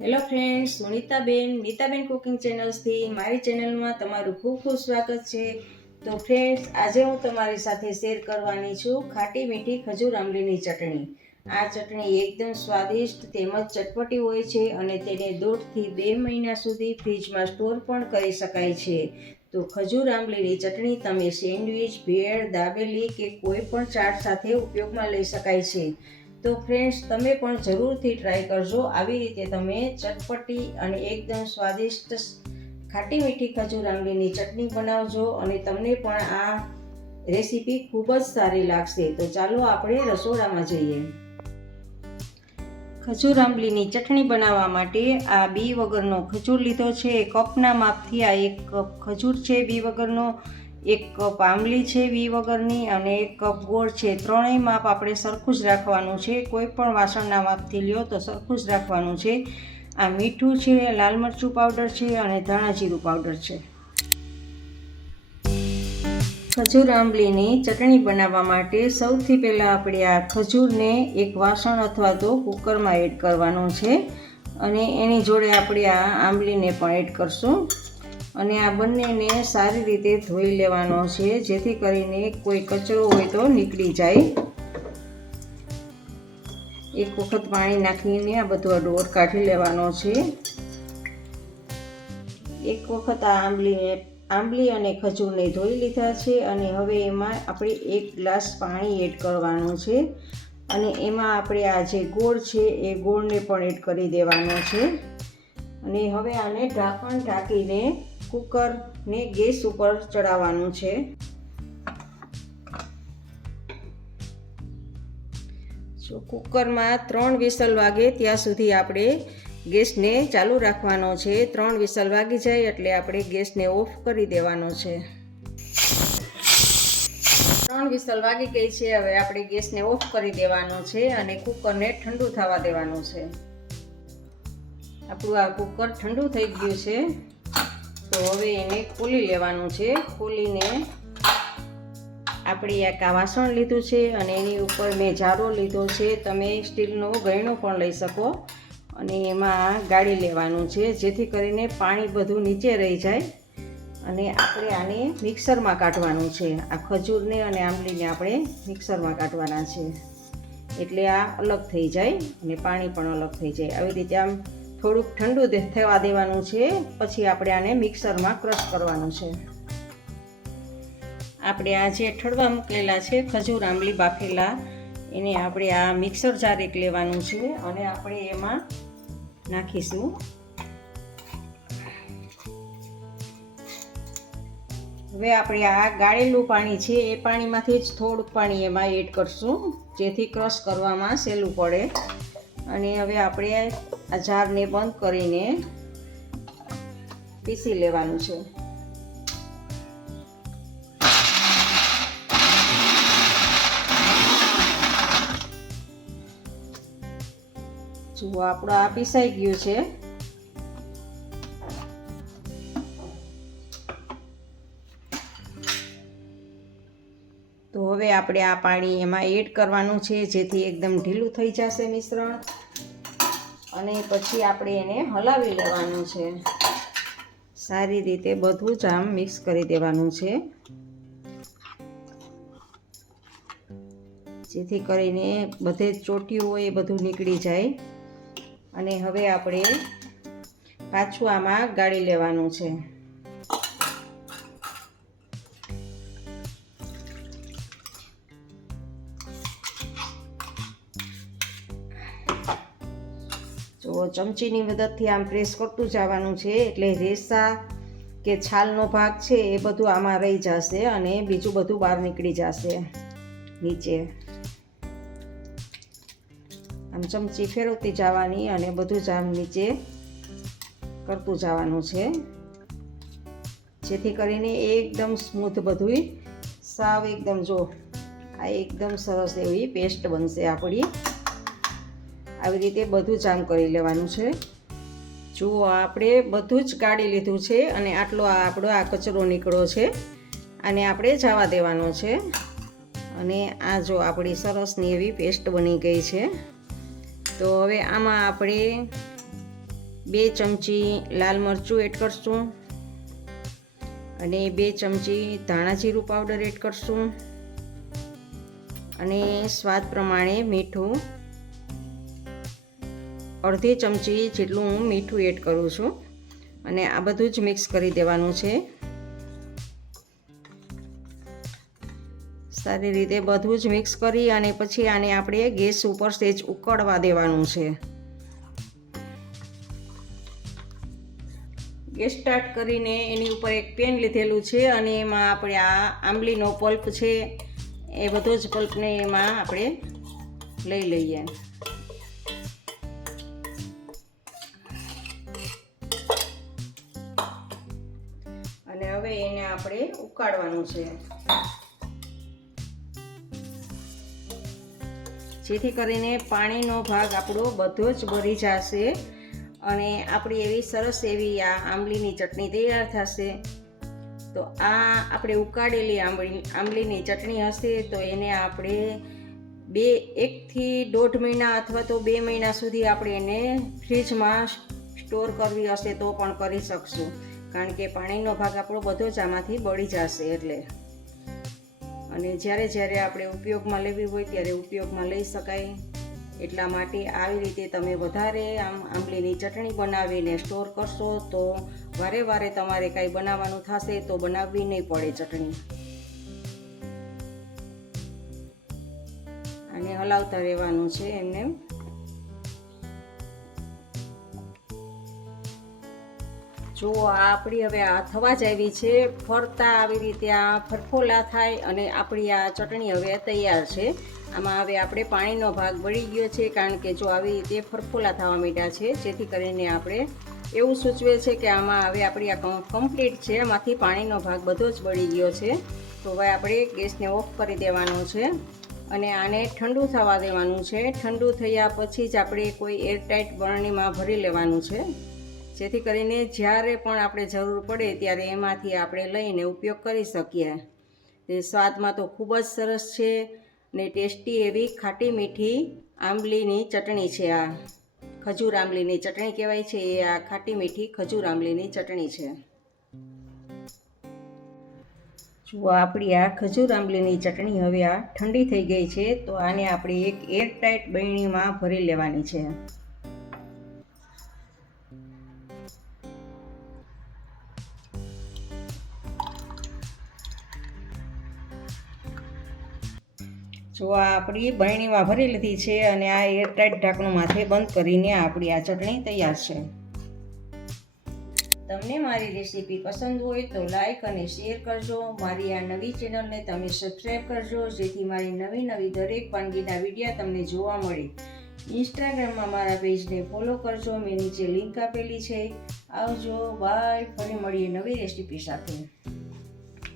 Hello friends, હું Nitaben cooking ચેનલ્સથી મારી ચેનલમાં તમારું ખૂબ ખૂબ સ્વાગત છે. તો ફ્રેન્ડ્સ, આજે હું તમારી સાથે શેર કરવાની છું ખાટી મીઠી ખજૂર આંબલીની ચટણી. આ ચટણી એકદમ સ્વાદિષ્ટ તેમજ ચટપટી હોય છે અને તેને 1.5 થી 2 મહિના સુધી ફ્રીજમાં સ્ટોર પણ કરી શકાય છે. તો ખજૂર આંબલીની ચટણી તમે સેન્ડવિચ, ભેળ, દાબેલી કે કોઈ પણ ચાટ સાથે ઉપયોગમાં લઈ શકાય છે. તો ફ્રેન્ડ્સ, તમે પણ જરૂરથી ટ્રાય કરજો. આવી રીતે તમે ચટપટી અને એકદમ સ્વાદિષ્ટ ખાટી મીઠી ખજૂર આંબલીની ચટણી બનાવજો અને તમને પણ આ રેસીપી ખૂબ જ સારી લાગશે. તો ચાલો આપણે રસોડામાં જઈએ. ખજૂર આંબલીની ચટણી બનાવવા માટે આ બી વગરનો ખજૂર લીધો છે. કપના માપથી આ 1 કપ ખજૂર છે બી વગરનો, 1 કપ આંબલી છે બી વગરની અને 1 કપ ગોળ છે. ત્રણેય માપ આપણે સરખું જ રાખવાનું છે. કોઈ પણ વાસણના માપથી લ્યો તો સરખું જ રાખવાનું છે. આ મીઠું છે, લાલ મરચું પાવડર છે અને ધાણા જીરું પાવડર છે. ખજૂર આંબલીની ચટણી બનાવવા માટે સૌથી પહેલાં આપણે આ ખજૂરને એક વાસણ અથવા તો કુકરમાં એડ કરવાનો છે અને એની જોડે આપણે આ આંબલીને પણ એડ કરશું અને આ બંનેને સારી રીતે ધોઈ લેવાનો છે, જેથી કરીને કોઈ કચરો હોય તો નીકળી જાય. એક વખત પાણી નાખીને આ બધો ડોર કાઢી લેવાનો છે. એક વખત આ આંબલી અને ખજૂરને ધોઈ લીધા છે અને હવે એમાં આપણે 1 ગ્લાસ પાણી એડ કરવાનું છે અને એમાં આપણે આ જે ગોળ છે એ ગોળને પણ એડ કરી દેવાનો છે અને હવે આને ઢાંકણ ઢાંકીને કુકરને ગેસ ઉપર ચડાવવાનું છે. જો કુકરમાં 3 વિસલ વાગે ત્યાં સુધી આપણે ગેસને ચાલુ રાખવાનો છે. 3 વિસલ વાગી જાય એટલે આપણે ગેસને ઓફ કરી દેવાનો છે. 3 વિસલ વાગી ગઈ છે. હવે આપણે ગેસને ઓફ કરી દેવાનો છે અને કુકરને ઠંડુ થવા દેવાનું છે. આપણું આ કુકર ઠંડુ થઈ ગયું છે. તો હવે એને ખોલી લેવાનું છે. ખોલીને આપણે એક વાસણ લીધું છે અને એની ઉપર મેં જારો લીધો છે. તમે સ્ટીલનો ગળણો પણ લઈ શકો અને એમાં ગાળી લેવાનું છે, જેથી કરીને પાણી બધું નીચે રહી જાય અને આપણે આને મિક્સરમાં કાઢવાનું છે. આ ખજૂરને અને આંબલીને આપણે મિક્સરમાં કાઢવાના છે એટલે આ અલગ થઈ જાય અને પાણી પણ અલગ થઈ જાય. આવી રીતે આમ થોડુંક ઠંડુ થવા દેવાનું છે. પછી આપણે આને મિક્સરમાં ક્રશ કરવાનું છે. આપણે આ જે ઠળવા મૂકેલા છે ખજૂર આંબલી બાફેલા, એને આપણે આ મિક્સર જાર એક લેવાનું છે અને આપણે એમાં નાખીશું. હવે આપણે આ ગાળેલું પાણી છે એ પાણીમાંથી જ થોડુંક પાણી એમાં એડ કરશું, જેથી ક્રશ કરવામાં સહેલું પડે. અને હવે આપણે આ જારને બંધ કરીને પીસી લેવાનું છે. જુઓ, આપણું આ પીસાઈ ગયું છે. તો હવે આપણે આ પાણી એમાં એડ કરવાનું છે, જેથી એકદમ ઢીલું થઈ જશે મિશ્રણ અને પછી આપણે એને હલાવી લેવાનું છે. સારી રીતે બધું જ આમ મિક્સ કરી દેવાનું છે, જેથી કરીને બધે ચોટ્યું હોય એ બધું નીકળી જાય. અને હવે આપણે પાછું આમાં ગાળી લેવાનું છે. જો ચમચીની મદદથી આમ પ્રેસ કરતું જવાનું છે, એટલે રેસા કે છાલનો ભાગ છે એ બધું આમાં રહી જશે અને બીજું બધું બહાર નીકળી જશે નીચે. આમ ચમચી ફેરવતી જવાની અને બધું જ આમ નીચે કરતું જવાનું છે, જેથી કરીને એકદમ સ્મૂથ બધું સાવ એકદમ, જો આ એકદમ સરસ એવી પેસ્ટ બનશે આપણી. આવી રીતે બધું જ આમ કરી લેવાનું છે. જુઓ, આપણે બધું જ ગાળી લીધું છે અને આટલો આપણો આ કચરો નીકળ્યો છે, આને આપણે જવા દેવાનો છે. અને આ જો આપણી સરસની એવી પેસ્ટ બની ગઈ છે. તો હવે આમાં આપણે 2 ચમચી લાલ મરચું એડ કરશું અને 2 ચમચી ધાણા જીરું પાવડર એડ કરશું અને સ્વાદ પ્રમાણે મીઠું, અડધી ચમચી જેટલું હું મીઠું એડ કરું છું અને આ બધું જ મિક્સ કરી દેવાનું છે. સારી રીતે બધું જ મિક્સ કરી અને પછી આને આપણે ગેસ ઉપર સહેજ ઉકળવા દેવાનું છે. ગેસ સ્ટાર્ટ કરીને એની ઉપર એક પેન લીધેલું છે અને એમાં આપણે આ આંબલીનો પલ્પ છે એ બધો જ પલ્પને એમાં આપણે લઈ લઈએ. અને હવે એને આપણે ઉકાળવાનું છે, જેથી કરીને પાણીનો ભાગ આપણો બધો જ બળી જશે અને આપણી એવી સરસ એવી આ આંબલીની ચટણી તૈયાર થશે. તો આ આપણે ઉકાળેલી આંબલીની ચટણી હશે તો એને આપણે 1 થી 1.5 મહિના અથવા તો 2 મહિના સુધી આપણે એને ફ્રીજમાં સ્ટોર કરવી હશે તો પણ કરી શકશું, કારણ કે પાણીનો ભાગ આપણો બધો જ આમાંથી બળી જશે એટલે. અને જ્યારે આપણે ઉપયોગમાં લેવી હોય ત્યારે ઉપયોગમાં લઈ શકાય. એટલા માટે આવી રીતે તમે વધારે આંબલીની ચટણી બનાવીને સ્ટોર કરશો તો વારે વારે તમારે કાંઈ બનાવવાનું થશે તો બનાવવી નહીં પડે ચટણી. અને હલાવતા રહેવાનું છે એમને. જો આપણી હવે આ થવા જ આવી છે, ફરતા આવી રીતે આ ફરફોલા થાય અને આપણી આ ચટણી હવે તૈયાર છે. આમાં હવે આપણે પાણીનો ભાગ બળી ગયો છે, કારણ કે જો આવી રીતે ફરફોલા થવા માંડ્યા છે, જેથી કરીને આપણે એવું સૂચવે છે કે આમાં હવે આપણી આ કમ્પ્લીટ છે, આમાંથી પાણીનો ભાગ બધો જ બળી ગયો છે. તો હવે આપણે ગેસને ઓફ કરી દેવાનો છે અને આને ઠંડુ થવા દેવાનું છે. ઠંડુ થયા પછી જ આપણે કોઈ એરટાઇટ બરણીમાં ભરી લેવાનું છે, જેથી કરીને જ્યારે પણ આપણે જરૂર પડે ત્યારે એમાંથી આપણે લઈને ઉપયોગ કરી શકીએ. તે સ્વાદમાં તો ખૂબ જ સરસ છે ને ટેસ્ટી એવી ખાટી મીઠી આંબલીની ચટણી છે. આ ખજૂર આંબલીની ચટણી કહેવાય છે, એ આ ખાટી મીઠી ખજૂર આંબલીની ચટણી છે. જો આપણી આ ખજૂર આંબલીની ચટણી હવે આ ઠંડી થઈ ગઈ છે, તો આને આપણે એક એરટાઇટ બરણીમાં ભરી લેવાની છે. જો આ આપણી બરણીમાં ભરી લીધી છે અને આ એરટાઇટ ઢાંકણું માથે બંધ કરીને આપણી આ ચટણી તૈયાર છે. તમને મારી રેસીપી પસંદ હોય તો લાઈક અને શેર કરજો. મારી આ નવી ચેનલને તમે સબસ્ક્રાઈબ કરજો, જેથી મારી નવી દરેક વાનગીના વિડીયો તમને જોવા મળે. ઇન્સ્ટાગ્રામમાં મારા પેજને ફોલો કરજો, મેં નીચે લિંક આપેલી છે. આવજો, બાય. ફરી મળીએ નવી રેસીપી સાથે.